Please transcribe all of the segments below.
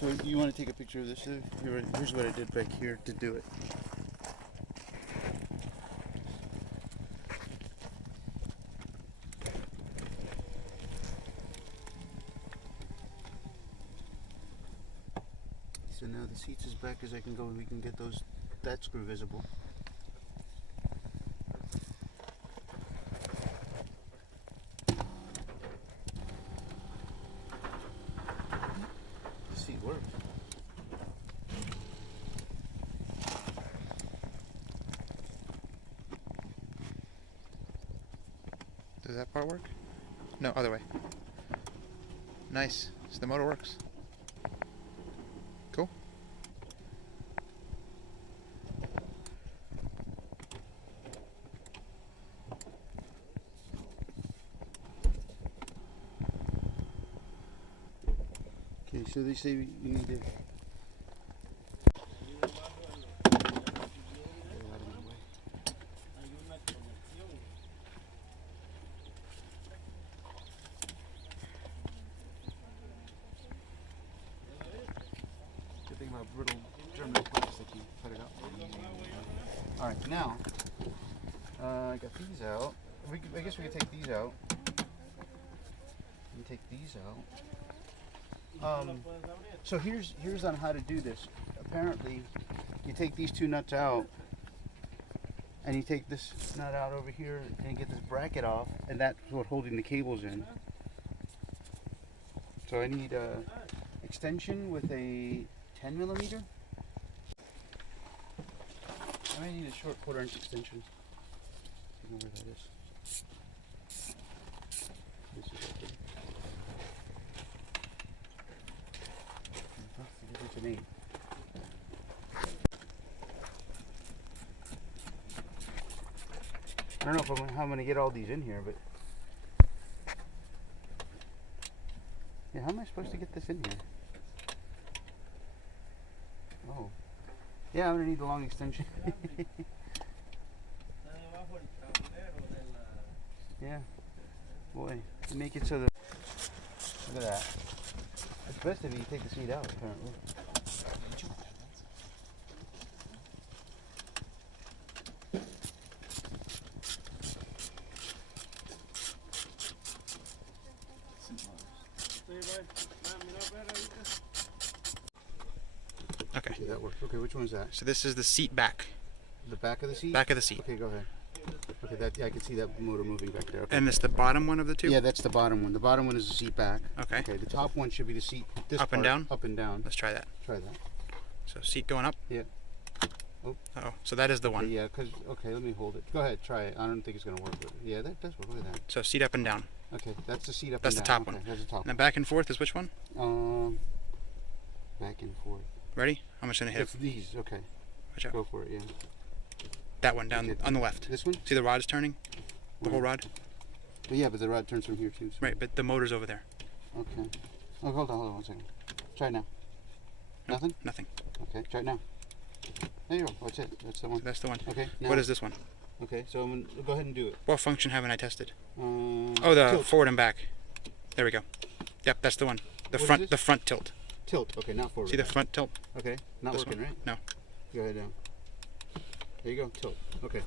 So you want to take a picture of this? Here's what I did back here to do it. So now the seats as back as I can go, and we can get that screw visible. The seat works. Does that part work? No, other way. Nice. So the motor works. Cool. Okay, so they say you need to. Good thing about brittle German plastic, you cut it out. Alright, now I got these out. I guess we could take these out. And take these out. So here's on how to do this. Apparently, you take these two nuts out, and you take this nut out over here, and you get this bracket off, and that's what's holding the cables in. So I need a extension with a 10 millimeter. I might need a short 1/4 inch extension. I don't know where that is. This is right there. It's an 8. I don't know how I'm going to get all these in here, but yeah, how am I supposed to get this in here? Oh, yeah, I'm going to need the long extension. Yeah, boy, you make it so that, look at that. It's best if you take the seat out, apparently. Okay. Okay, that works. Okay, which one is that? So this is the seat back. The back of the seat? Back of the seat. Okay, go ahead. Okay, that, yeah, I can see that motor moving back there. Okay. And it's the bottom one of the two? Yeah, that's the bottom one. The bottom one is the seat back. Okay. Okay, the top one should be the seat. This Up and part, down? Up and down. Let's try that. Try that. So seat going up? Yeah. Oh. Uh-oh. So that is the one. Okay, yeah, okay, let me hold it. Go ahead, try it. I don't think it's going to work. But yeah, that does work. Look at that. So seat up and down. Okay, that's the seat up That's and the down. top one. Okay, that's the top And back and forth is which one? one. Back and forth. Ready? I'm just going to hit It's these, okay. Watch out. Go for it, yeah. That one down Okay. on the left. This one? See the rod is turning? The whole rod? But yeah, but the rod turns from here too. So. Right, but the motor's over there. Okay. Oh, hold on 1 second. Try it now. No, Nothing? Nothing. Okay, try it now. There you go. That's it. That's the one. So that's the one. Okay. Now, What is this one? Okay, so I'm gonna go ahead and do it. What function haven't I tested? Oh, The forward and back. There we go. Yep, that's the one. The What is front. this? The front tilt. Tilt. Okay, not forward. See the front tilt? Okay, not This working, one? right? No. Go ahead down. There you go. Tilt. Okay.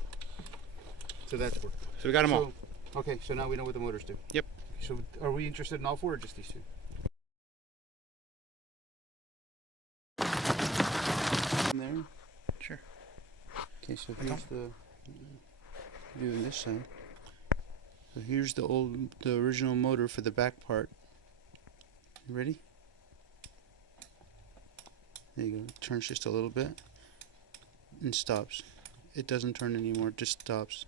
So that's worked. So we got them all. Okay, so now we know what the motors do. Yep. So are we interested in all 4 or just these 2? In there. Sure. Okay, so here's the doing this side. So here's the original motor for the back part. You ready? There you go. It turns just a little bit and stops. It doesn't turn anymore, it just stops.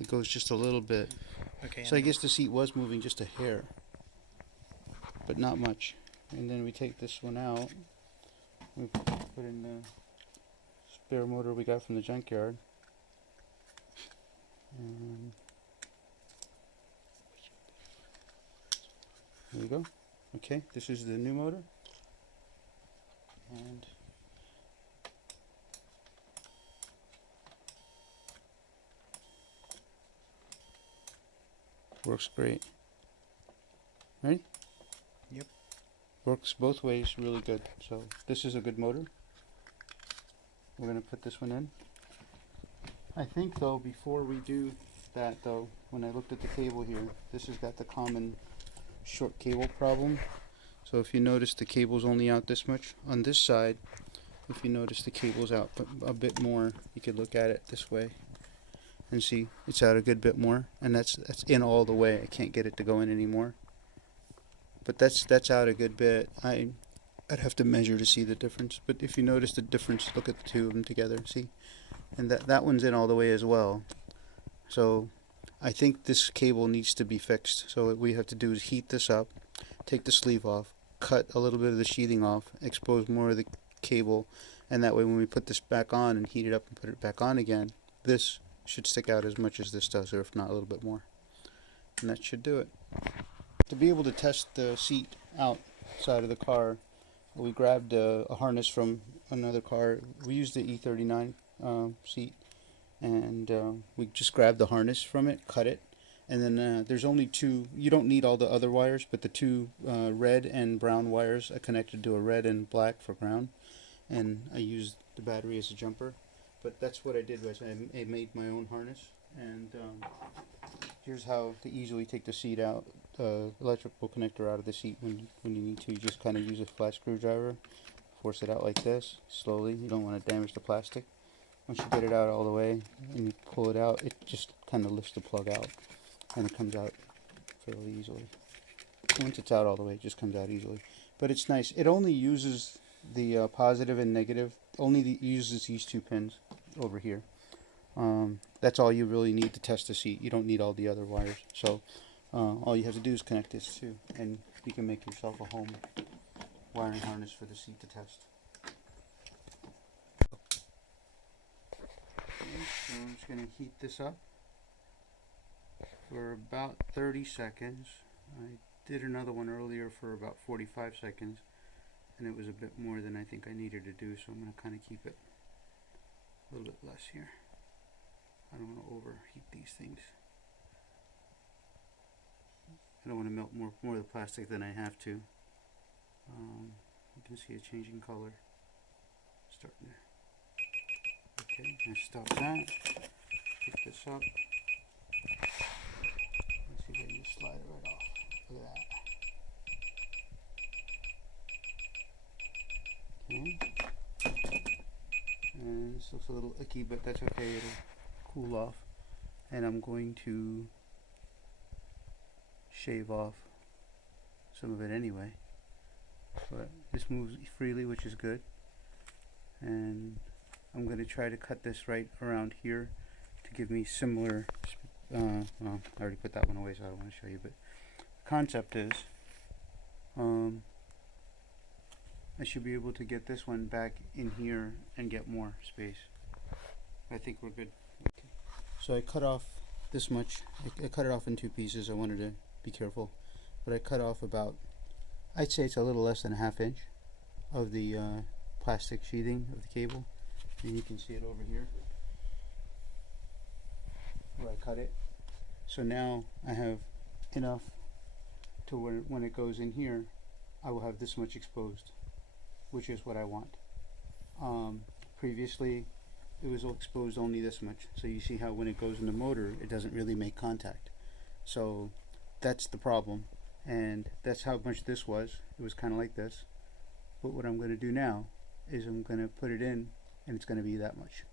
It goes just a little bit. Okay. So I guess the seat was moving just a hair, but not much. And then we take this one out. We put in the spare motor we got from the junkyard. And there you go. Okay, this is the new motor. And works great. Ready? Yep. Works both ways really good. So this is a good motor. We're going to put this one in. I think though, before we do that though, when I looked at the cable here, this has got the common short cable problem. So if you notice, the cable's only out this much. On this side, if you notice, the cable's out a bit more. You could look at it this way and see it's out a good bit more, and that's in all the way. I can't get it to go in anymore, but that's out a good bit. I'd have to measure to see the difference, but if you notice the difference, look at the two of them together, see, and that one's in all the way as well. So I think this cable needs to be fixed. So what we have to do is heat this up, take the sleeve off, cut a little bit of the sheathing off, expose more of the cable, and that way when we put this back on and heat it up and put it back on again, this should stick out as much as this does, or if not a little bit more, and that should do it. To be able to test the seat outside of the car, we grabbed a harness from another car. We used the E39 seat, and we just grabbed the harness from it, cut it, and then there's only two. You don't need all the other wires, but the two red and brown wires are connected to a red and black for ground, and I used the battery as a jumper. But that's what I did, was I made my own harness, and here's how to easily take the seat out, electrical connector out of the seat when you need to. You just kind of use a flat screwdriver, force it out like this, slowly. You don't want to damage the plastic. Once you get it out all the way and you pull it out, it just kind of lifts the plug out, and it comes out fairly easily. Once it's out all the way, it just comes out easily. But it's nice. It only uses the positive and negative, only uses these two pins over here. That's all you really need to test the seat. You don't need all the other wires. So all you have to do is connect this too, and you can make yourself a home wiring harness for the seat to test. Okay, so I'm just going to heat this up for about 30 seconds. I did another one earlier for about 45 seconds, and it was a bit more than I think I needed to do, so I'm going to kind of keep it a little bit less here. I don't want to overheat these things. I don't want to melt more of the plastic than I have to. You can see it changing color. Starting there. Okay, I stop that. Pick this up. Let's see if I can just slide it right off. Look at that. Okay. And this looks a little icky, but that's okay. It'll cool off. And I'm going to shave off some of it anyway. But this moves freely, which is good. And I'm going to try to cut this right around here to give me similar, well, I already put that one away, so I don't want to show you, but the concept is I should be able to get this one back in here and get more space. I think we're good. Okay. So I cut off this much. I cut it off in two pieces. I wanted to be careful, but I cut off about, I'd say it's a little less than a ½ inch of the plastic sheathing of the cable, and you can see it over here where I cut it. So now I have enough to where when it goes in here, I will have this much exposed, which is what I want. Previously it was exposed only this much, so you see how when it goes in the motor it doesn't really make contact. So that's the problem, and that's how much this was. It was kind of like this, but what I'm going to do now is I'm going to put it in, and it's going to be that much,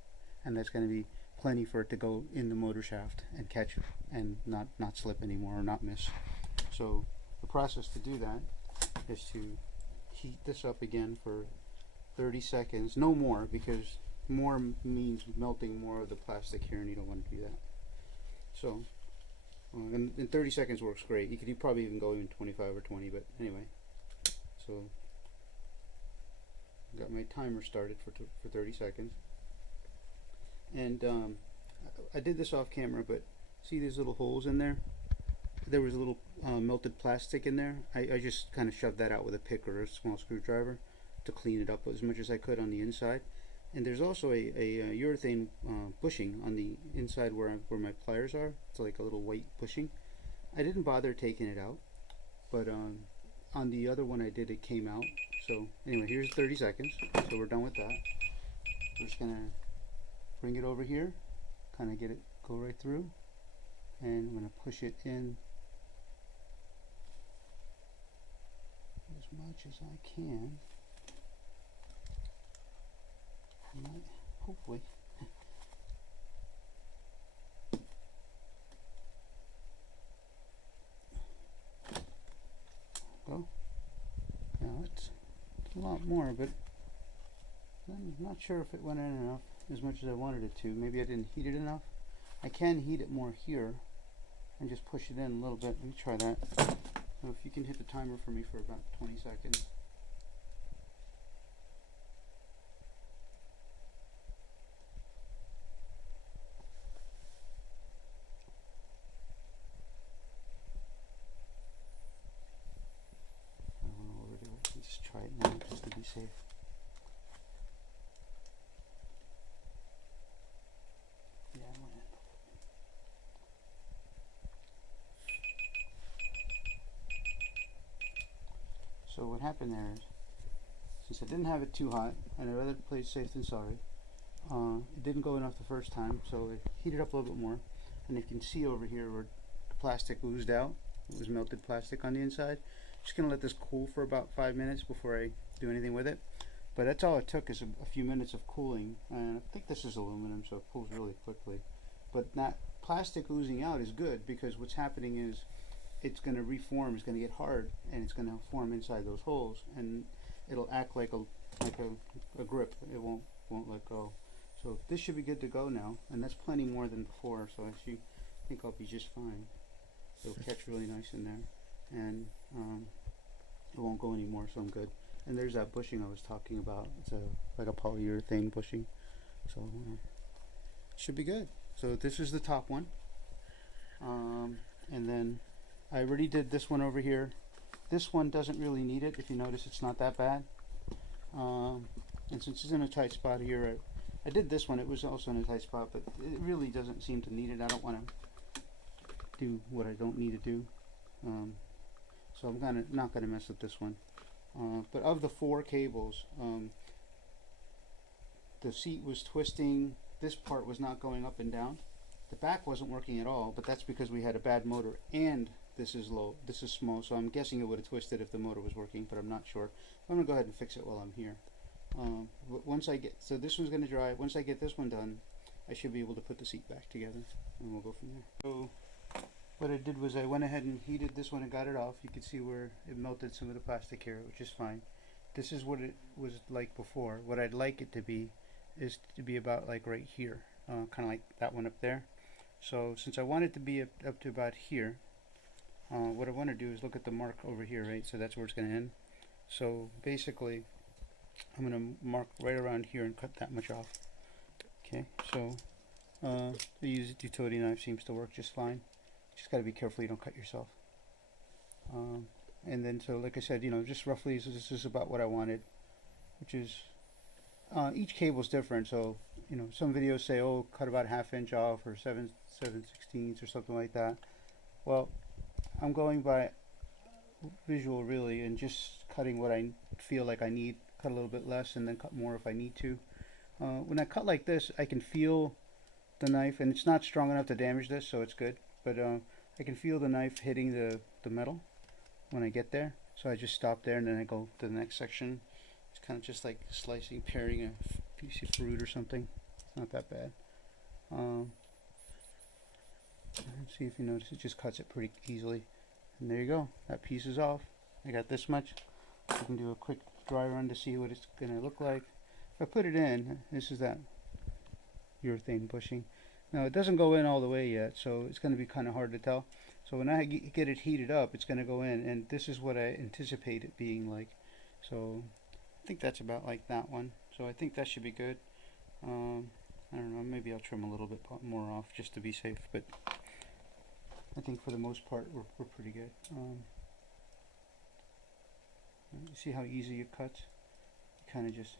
and that's going to be plenty for it to go in the motor shaft and catch it and not slip anymore or not miss. So the process to do that is to heat this up again for 30 seconds, no more, because more means melting more of the plastic here, and you don't want to do that. So and 30 seconds works great. You could probably even go even 25 or 20, but anyway. So got my timer started for 30 seconds, and I did this off camera, but see these little holes in there? There was a little melted plastic in there. I just kind of shoved that out with a pick or a small screwdriver to clean it up as much as I could on the inside. And there's also a urethane bushing on the inside where my pliers are. It's like a little white bushing. I didn't bother taking it out, but on the other one I did, it came out. So anyway, here's 30 seconds. So we're done with that. We're just gonna bring it over here, kind of get it go right through, and I'm gonna push it in as much as I can. Hopefully. Go. Now it's a lot more, but I'm not sure if it went in enough as much as I wanted it to. Maybe I didn't heat it enough. I can heat it more here and just push it in a little bit. Let me try that. So if you can hit the timer for me for about 20 seconds. I don't want to overdo it. Let's just try it now just to be safe. Yeah, I went in. So what happened there is, since I didn't have it too hot, and I'd rather play it safe than sorry, it didn't go enough the first time, so it heated up a little bit more. And you can see over here where the plastic oozed out. It was melted plastic on the inside. Just gonna let this cool for about 5 minutes before I do anything with it. But that's all it took, is a few minutes of cooling. And I think this is aluminum, so it cools really quickly. But that plastic oozing out is good, because what's happening is it's going to reform, it's going to get hard, and it's going to form inside those holes, and it'll act like a grip. It won't let go. So this should be good to go now, and that's plenty more than before, so I think I'll be just fine. It'll catch really nice in there, and it won't go anymore, so I'm good. And there's that bushing I was talking about. It's like a polyurethane bushing, so it should be good. So this is the top one, and then I already did this one over here. This one doesn't really need it. If you notice, it's not that bad. And since it's in a tight spot here, I did this one. It was also in a tight spot, but it really doesn't seem to need it. I don't want to do what I don't need to do. So I'm not gonna mess with this one. But of the 4 cables, the seat was twisting. This part was not going up and down. The back wasn't working at all, but that's because we had a bad motor, and this is low, this is small, so I'm guessing it would have twisted if the motor was working, but I'm not sure. I'm going to go ahead and fix it while I'm here. But once I get, so this one's going to dry. Once I get this one done, I should be able to put the seat back together, and we'll go from there. So what I did was I went ahead and heated this one and got it off. You can see where it melted some of the plastic here, which is fine. This is what it was like before. What I'd like it to be is to be about like right here, kind of like that one up there. So since I want it to be up to about here, what I want to do is look at the mark over here, right? So that's where it's going to end. So basically, I'm going to mark right around here and cut that much off. Okay, so I use a utility knife, seems to work just fine. Just got to be careful you don't cut yourself. And then, so like I said, you know, just roughly, so this is about what I wanted, which is, each cable is different. So, you know, some videos say, oh, cut about 1/2 inch off, or 7/16 or something like that. Well, I'm going by visual really, and just cutting what I feel like I need. Cut a little bit less and then cut more if I need to. When I cut like this, I can feel the knife, and it's not strong enough to damage this, so it's good. But I can feel the knife hitting the metal when I get there. So I just stop there, and then I go to the next section. It's kind of just like slicing, paring a piece of fruit or something. It's not that bad. See if you notice, it just cuts it pretty easily. And there you go. That piece is off. I got this much. I can do a quick dry run to see what it's going to look like. If I put it in, this is that urethane bushing. Now it doesn't go in all the way yet, so it's going to be kind of hard to tell. So when I get it heated up, it's going to go in, and this is what I anticipate it being like. So I think that's about like that one. So I think that should be good. I don't know, maybe I'll trim a little bit more off just to be safe, but I think for the most part we're pretty good. You see how easy it cuts? Kind of just,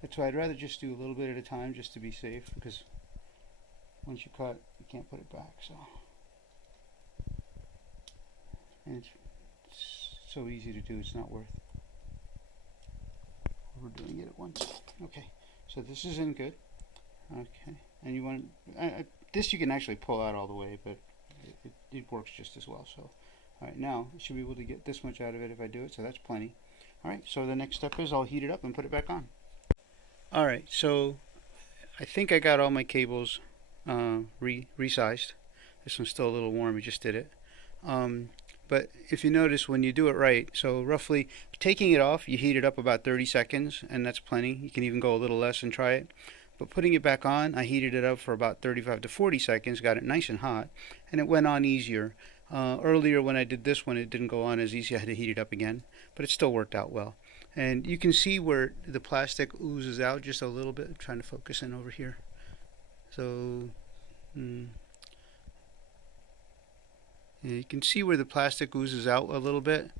that's why I'd rather just do a little bit at a time just to be safe, because once you cut, you can't put it back. So and it's so easy to do, it's not worth overdoing it at once. Okay, so this is in good. Okay, and you want this you can actually pull out all the way, but it works just as well. So, all right, now I should be able to get this much out of it if I do it, so that's plenty. All right, so the next step is I'll heat it up and put it back on. All right, so I think I got all my cables resized. This one's still a little warm, we just did it. But if you notice, when you do it right, so roughly taking it off, you heat it up about 30 seconds, and that's plenty. You can even go a little less and try it. But putting it back on, I heated it up for about 35 to 40 seconds, got it nice and hot, and it went on easier. Earlier when I did this one, it didn't go on as easy. I had to heat it up again, but it still worked out well. And you can see where the plastic oozes out just a little bit. I'm trying to focus in over here. So, yeah, you can see where the plastic oozes out a little bit.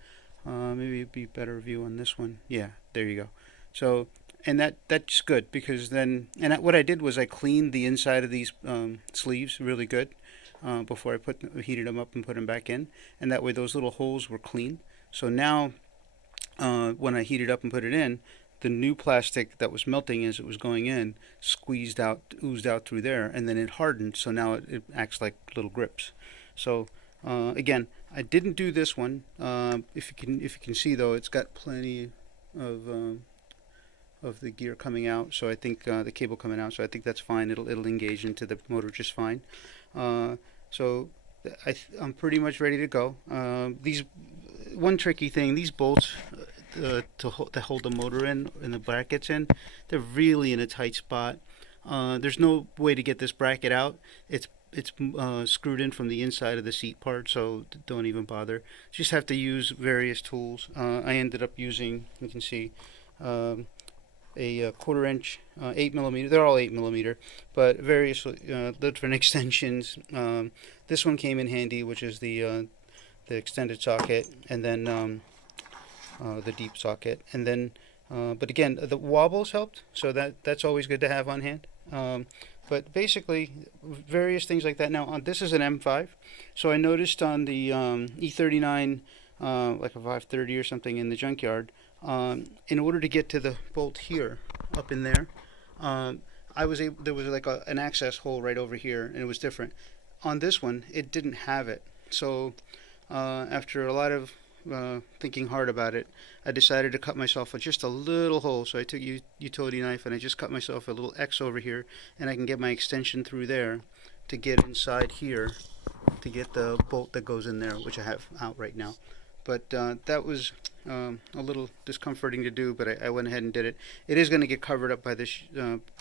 Maybe it'd be a better view on this one. Yeah, there you go. So, and that's good, because then, what I did was I cleaned the inside of these sleeves really good before I heated them up and put them back in, and that way those little holes were clean. So now, when I heated up and put it in, the new plastic that was melting as it was going in oozed out through there, and then it hardened. So now it acts like little grips. So again, I didn't do this one. If you can see though, it's got plenty of the gear coming out. So I think the cable coming out. So I think that's fine. It'll engage into the motor just fine. So I'm pretty much ready to go. One tricky thing, these bolts to hold the motor in and the brackets in, they're really in a tight spot. There's no way to get this bracket out. It's screwed in from the inside of the seat part, so don't even bother. Just have to use various tools. I ended up using, you can see, a 1/4 inch, 8mm. They're all 8mm, but various different extensions. This one came in handy, which is the extended socket, and then the deep socket, and then but again, the wobbles helped, so that's always good to have on hand. But basically, various things like that. Now, this is an M5, so I noticed on the E39, like a 530 or something in the junkyard, in order to get to the bolt here, up in there, there was like an access hole right over here, and it was different. On this one, it didn't have it. So after a lot of thinking hard about it, I decided to cut myself just a little hole. So I took a utility knife and I just cut myself a little X over here, and I can get my extension through there to get inside here to get the bolt that goes in there, which I have out right now. But that was a little discomforting to do, but I went ahead and did it. It is going to get covered up by this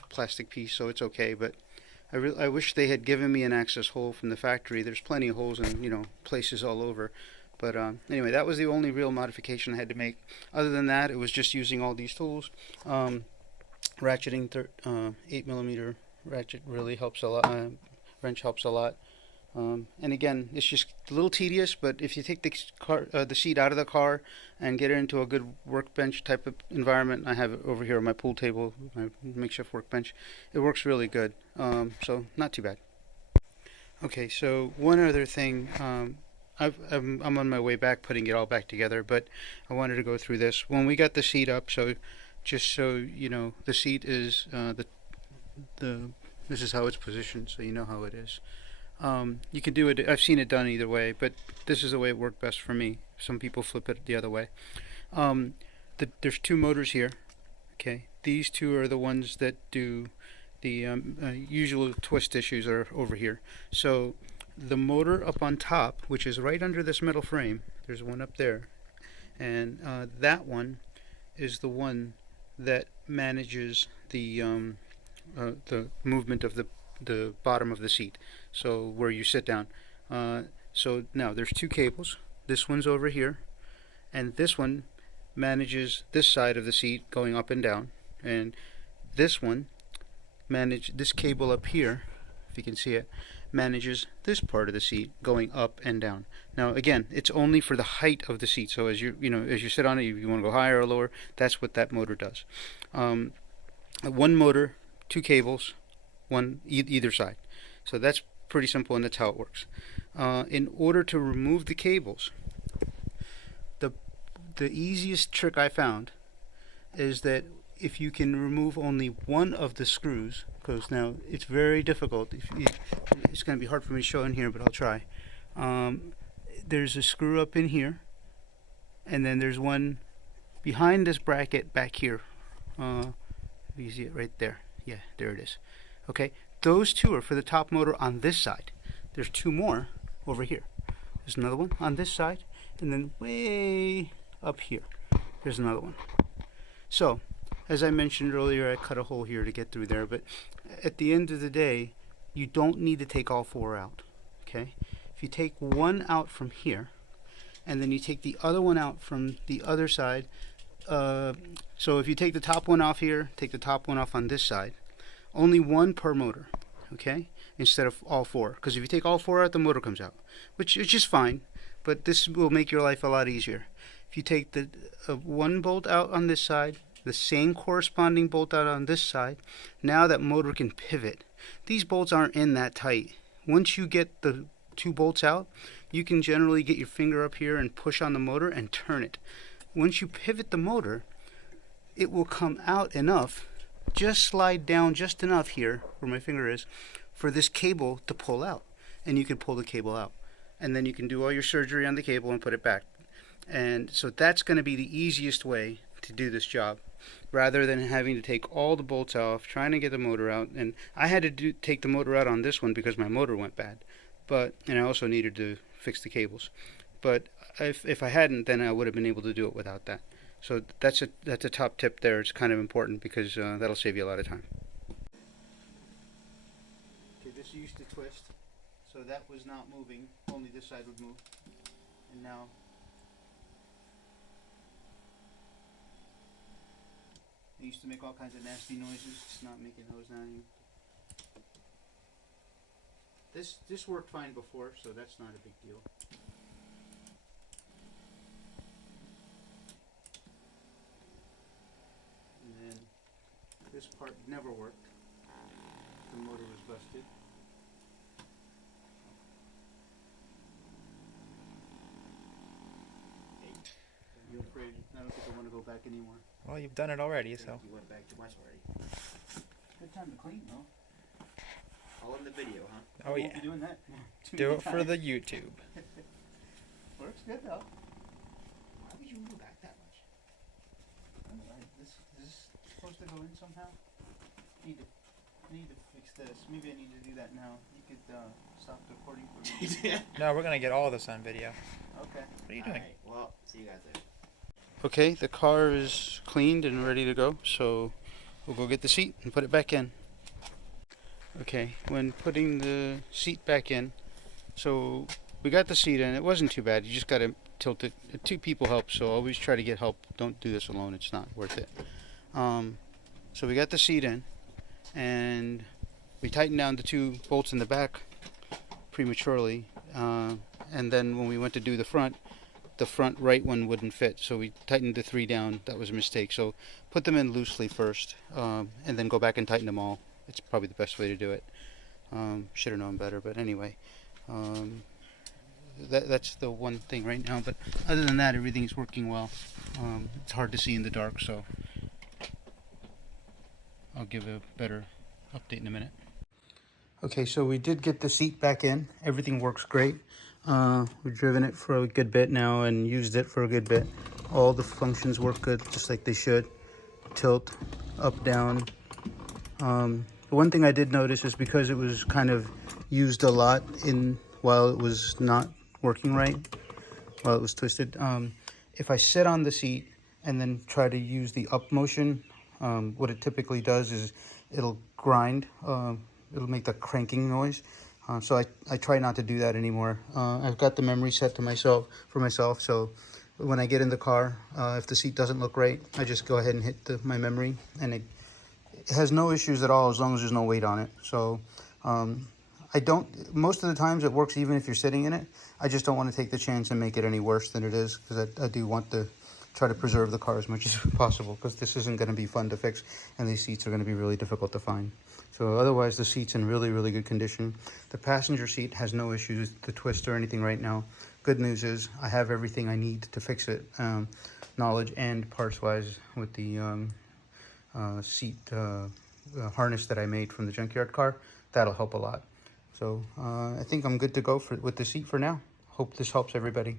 plastic piece, so it's okay. But I wish they had given me an access hole from the factory. There's plenty of holes in places all over. But anyway, that was the only real modification I had to make. Other than that, it was just using all these tools. Ratcheting 8mm ratchet really helps a lot. Wrench helps a lot. And again, it's just a little tedious, but if you take the seat out of the car and get it into a good workbench type of environment, I have it over here on my pool table, my makeshift workbench, it works really good. So not too bad. Okay, so one other thing, I'm on my way back putting it all back together, but I wanted to go through this. When we got the seat up, so just so you know, the seat is this is how it's positioned, so you know how it is. You can do it. I've seen it done either way, but this is the way it worked best for me. Some people flip it the other way. There's two motors here. Okay, these two are the ones that do the usual twist issues are over here. So the motor up on top, which is right under this metal frame, there's one up there, and that one is the one that manages the movement of the bottom of the seat, so where you sit down. So now there's two cables. This one's over here, and this one manages this side of the seat going up and down, and this one this cable up here, if you can see it, manages this part of the seat going up and down. Now again, it's only for the height of the seat, so as as you sit on it, if you want to go higher or lower, that's what that motor does. One motor, two cables, one either side. So that's pretty simple, and that's how it works. In order to remove the cables, the easiest trick I found is that if you can remove only one of the screws, because now it's very difficult. It's going to be hard for me to show in here, but I'll try. There's a screw up in here, and then there's one behind this bracket back here. You see it right there. Yeah, there it is. Okay, those two are for the top motor on this side. There's two more over here. There's another one on this side, and then way up here there's another one. So as I mentioned earlier, I cut a hole here to get through there, but at the end of the day, you don't need to take all four out. Okay, if you take one out from here, and then you take the other one out from the other side, so if you take the top one off here, take the top one off on this side, only one per motor, okay, instead of all four, because if you take all four out, the motor comes out, which is just fine, but this will make your life a lot easier. If you take the one bolt out on this side, the same corresponding bolt out on this side, now that motor can pivot. These bolts aren't in that tight. Once you get the two bolts out, you can generally get your finger up here and push on the motor and turn it. Once you pivot the motor, it will come out enough, just slide down just enough here where my finger is, for this cable to pull out, and you can pull the cable out, and then you can do all your surgery on the cable and put it back. And so that's going to be the easiest way to do this job, rather than having to take all the bolts off, trying to get the motor out. And I had to take the motor out on this one because my motor went bad, and I also needed to fix the cables. But if I hadn't, then I would have been able to do it without that. So that's a top tip there. It's kind of important because that'll save you a lot of time. Okay, this used to twist, so that was not moving. Only this side would move, and now it used to make all kinds of nasty noises. It's not making those now anymore. This worked fine before, so that's not a big deal. And then this part never worked. The motor was busted. You're afraid? I don't think I want to go back anymore. Well, you've done it already, so. You went back too much already. Good time to clean though. All in the video, huh? Oh I yeah. won't be doing that too Do many it for the times. YouTube. Works good though. Why would you move back that much? Alright, this is supposed to go in somehow. I need to fix this. Maybe I need to do that now. You could stop the recording for me. No, we're gonna get all this on video. Okay. What are you doing? Alright, well, see you guys later. Okay, the car is cleaned and ready to go, so we'll go get the seat and put it back in. Okay, when putting the seat back in, so we got the seat in. It wasn't too bad. You just got to tilt it. Two people help, so always try to get help. Don't do this alone. It's not worth it. So we got the seat in, and we tightened down the two bolts in the back prematurely, and then when we went to do the front right one wouldn't fit, so we tightened the three down. That was a mistake. So put them in loosely first, and then go back and tighten them all. It's probably the best way to do it. Should have known better, but anyway, that's the one thing right now. But other than that, everything's working well. It's hard to see in the dark, so I'll give a better update in a minute. Okay, so we did get the seat back in. Everything works great. We've driven it for a good bit now and used it for a good bit. All the functions work good, just like they should. Tilt, up, down. The one thing I did notice is because it was kind of used a lot while it was not working right, while it was twisted. If I sit on the seat and then try to use the up motion, what it typically does is it'll grind. It'll make the cranking noise. So I try not to do that anymore. I've got the memory set to for myself. So when I get in the car, if the seat doesn't look right, I just go ahead and hit my memory, and it has no issues at all as long as there's no weight on it. So most of the times it works even if you're sitting in it. I just don't want to take the chance and make it any worse than it is, because I do want to try to preserve the car as much as possible, because this isn't going to be fun to fix, and these seats are going to be really difficult to find. So otherwise the seat's in really, really good condition. The passenger seat has no issues, the twist or anything right now. Good news is I have everything I need to fix it. knowledge and parts wise with the seat harness that I made from the junkyard car. That'll help a lot. So I think I'm good to go with the seat for now. Hope this helps everybody.